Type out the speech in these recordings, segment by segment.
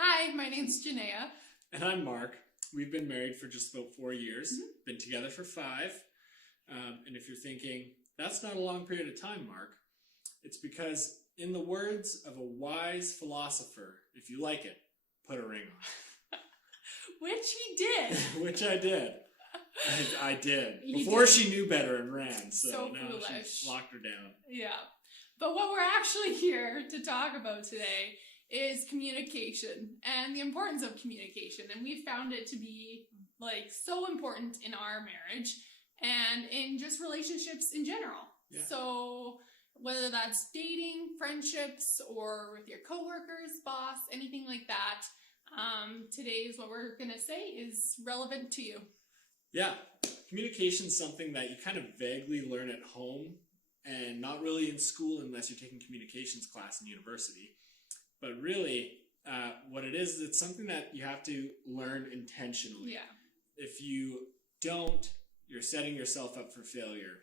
Hi, my name's Janeya. And I'm Mark. We've been married for just about 4 years, been together for 5. And if you're thinking, that's not a long period of time, Mark, it's because, in the words of a wise philosopher, if you like it, put a ring on. Which he did. Which I did. I did. You Before did. she knew better and ran. So now foolish. she locked her down. Yeah. But what we're actually here to talk about today is communication and the importance of communication. And we've found it to be so important in our marriage and in just relationships in general. Yeah. So whether that's dating, friendships, or with your coworkers, boss, anything like that, today's what we're going to say is relevant to you. Yeah. Communication is something that you kind of vaguely learn at home and not really in school unless you're taking communications class in university. But really, what it is it's something that you have to learn intentionally. Yeah. If you don't, you're setting yourself up for failure.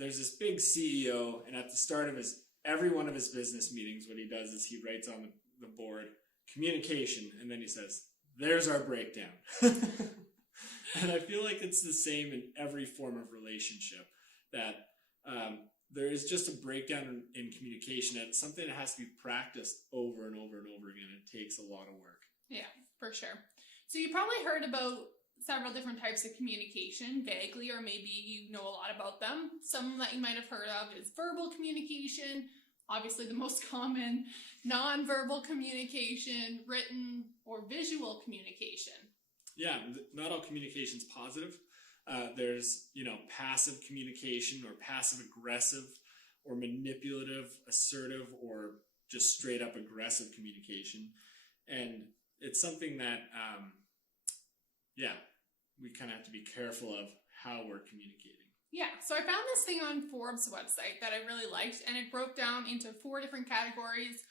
There's this big CEO, and at the start of every one of his business meetings, what he does is he writes on the board, communication, and then he says, there's our breakdown. And I feel like it's the same in every form of relationship, that there is just a breakdown in communication, and it's something that has to be practiced over and over and over again. It takes a lot of work. Yeah, for sure. So you probably heard about several different types of communication vaguely, or maybe you know a lot about them. Some that you might have heard of is verbal communication, obviously the most common, non-verbal communication, written or visual communication. Yeah, not all communication is positive. There's, passive communication or passive-aggressive or manipulative, assertive, or just straight-up aggressive communication. And it's something that, we kind of have to be careful of how we're communicating. Yeah, so I found this thing on Forbes' website that I really liked, and it broke down into 4 different categories,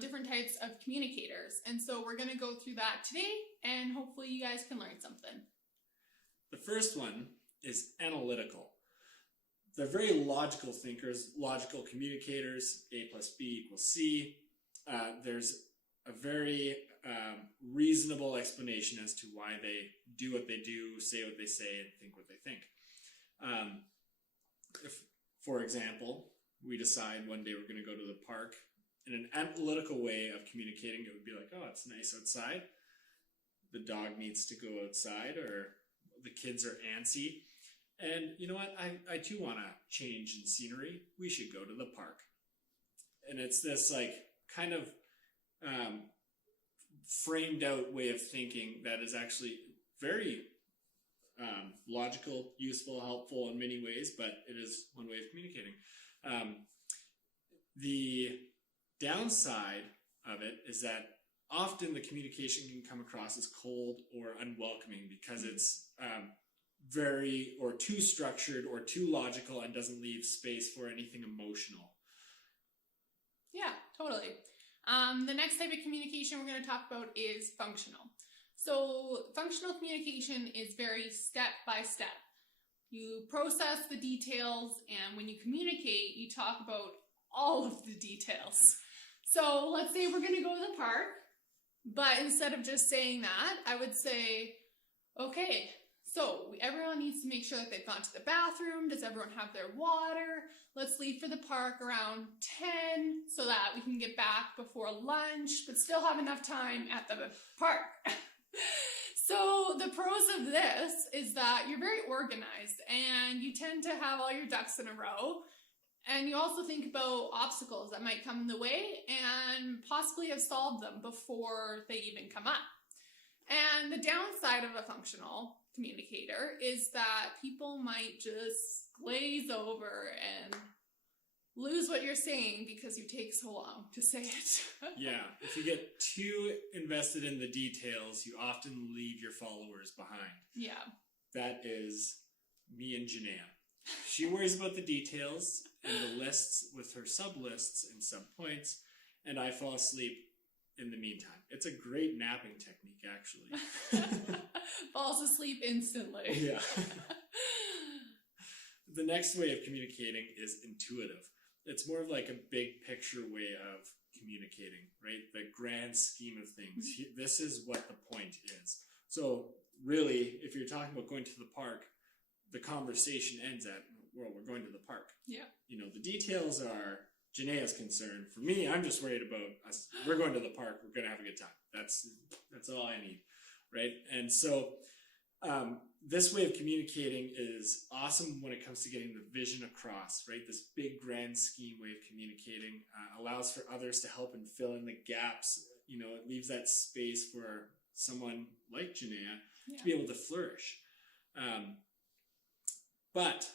different types of communicators. And so we're going to go through that today, and hopefully you guys can learn something. The first one is analytical. They're very logical thinkers, logical communicators. A plus B equals C. There's a very reasonable explanation as to why they do what they do, say what they say, and think what they think. If, for example, we decide one day we're going to go to the park, in an analytical way of communicating, it would be like, oh, it's nice outside. The dog needs to go outside, or the kids are antsy. And you know what? I too want to change in scenery. We should go to the park. And it's this kind of framed out way of thinking that is actually very logical, useful, helpful in many ways, but it is one way of communicating. The downside of it is that often the communication can come across as cold or unwelcoming because it's very or too structured or too logical and doesn't leave space for anything emotional. Yeah, totally. The next type of communication we're going to talk about is functional. So functional communication is very step by step. You process the details, and when you communicate, you talk about all of the details. So let's say we're going to go to the park, but instead of just saying that, I would say, okay, so everyone needs to make sure that they've gone to the bathroom. Does everyone have their water? Let's leave for the park around 10 so that we can get back before lunch, but still have enough time at the park. So the pros of this is that you're very organized and you tend to have all your ducks in a row. And you also think about obstacles that might come in the way and possibly have solved them before they even come up. And the downside of a functional communicator is that people might just glaze over and lose what you're saying because you take so long to say it. Yeah, if you get too invested in the details, you often leave your followers behind. Yeah. That is me and Janeya. She worries about the details and the lists with her sub-lists and sub-points, and I fall asleep in the meantime. It's a great napping technique, actually. Falls asleep instantly. Yeah. The next way of communicating is intuitive. It's more of like a big picture way of communicating, right? The grand scheme of things. This is what the point is. So really, if you're talking about going to the park, the conversation ends at, well, we're going to the park. Yeah. You know, the details are Janeya's concern. For me, I'm just worried about us. We're going to the park. We're going to have a good time. That's all I need, right? And so this way of communicating is awesome when it comes to getting the vision across, right? This big grand scheme way of communicating allows for others to help and fill in the gaps. You know, it leaves that space for someone like Janeya to be able to flourish. But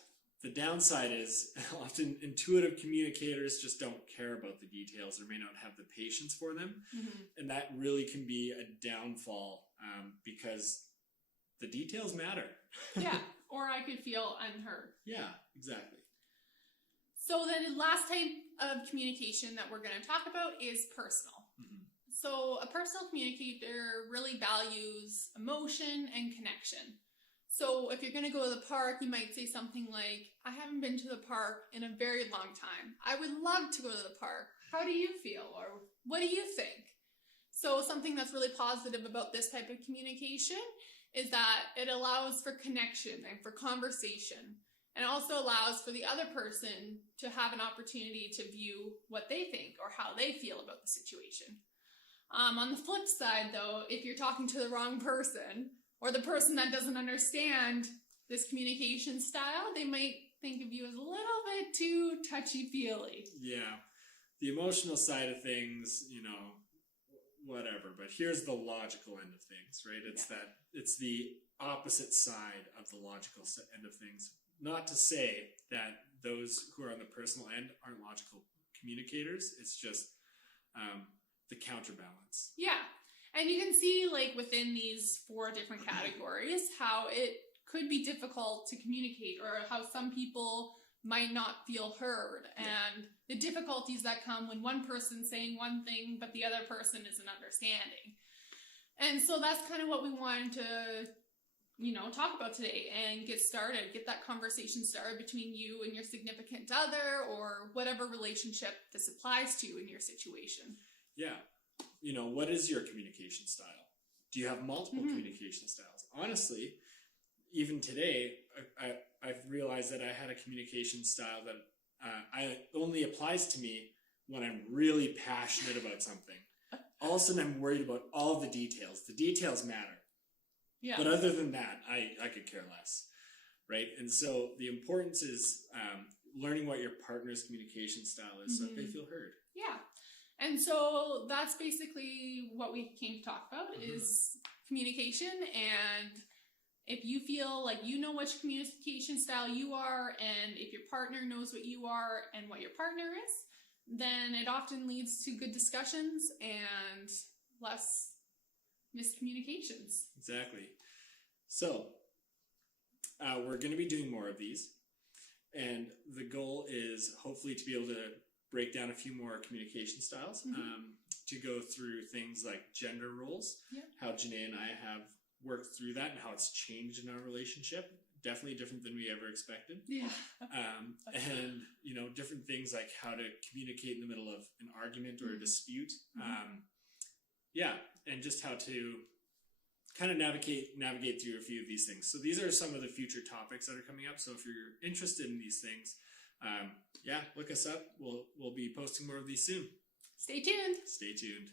the downside is often intuitive communicators just don't care about the details or may not have the patience for them. And that really can be a downfall because the details matter. Yeah, or I could feel unheard. Yeah, exactly. So then the last type of communication that we're going to talk about is personal. So a personal communicator really values emotion and connection. So if you're going to go to the park, you might say something like, I haven't been to the park in a very long time. I would love to go to the park. How do you feel? Or what do you think? So something that's really positive about this type of communication is that it allows for connection and for conversation, and also allows for the other person to have an opportunity to view what they think or how they feel about the situation. On the flip side, though, if you're talking to the wrong person, or the person that doesn't understand this communication style, they might think of you as a little bit too touchy-feely. Yeah. The emotional side of things, you know, whatever. But here's the logical end of things, right? It's the opposite side of the logical end of things. Not to say that those who are on the personal end aren't logical communicators. It's just the counterbalance. Yeah. And you can see, like, within these 4 different categories, how it could be difficult to communicate, or how some people might not feel heard, and the difficulties that come when one person's saying one thing, but the other person isn't understanding. And so that's kind of what we wanted to, you know, talk about today and get that conversation started between you and your significant other, or whatever relationship this applies to in your situation. Yeah. You know, what is your communication style? Do you have multiple communication styles? Honestly, even today, I've realized that I had a communication style that only applies to me when I'm really passionate about something. All of a sudden, I'm worried about all of the details. The details matter. Yeah. But other than that, I could care less, right? And so the importance is learning what your partner's communication style is so that they feel heard. Yeah. And so that's basically what we came to talk about is communication. And if you feel like you know which communication style you are, and if your partner knows what you are and what your partner is, then it often leads to good discussions and less miscommunications. Exactly. So we're going to be doing more of these. And the goal is hopefully to be able to break down a few more communication styles, to go through things like gender roles, how Janeya and I have worked through that and how it's changed in our relationship. Definitely different than we ever expected. Yeah. And, you know, different things like how to communicate in the middle of an argument or a dispute. And just how to kind of navigate through a few of these things. So these are some of the future topics that are coming up. So if you're interested in these things, look us up. We'll be posting more of these soon. Stay tuned. Stay tuned.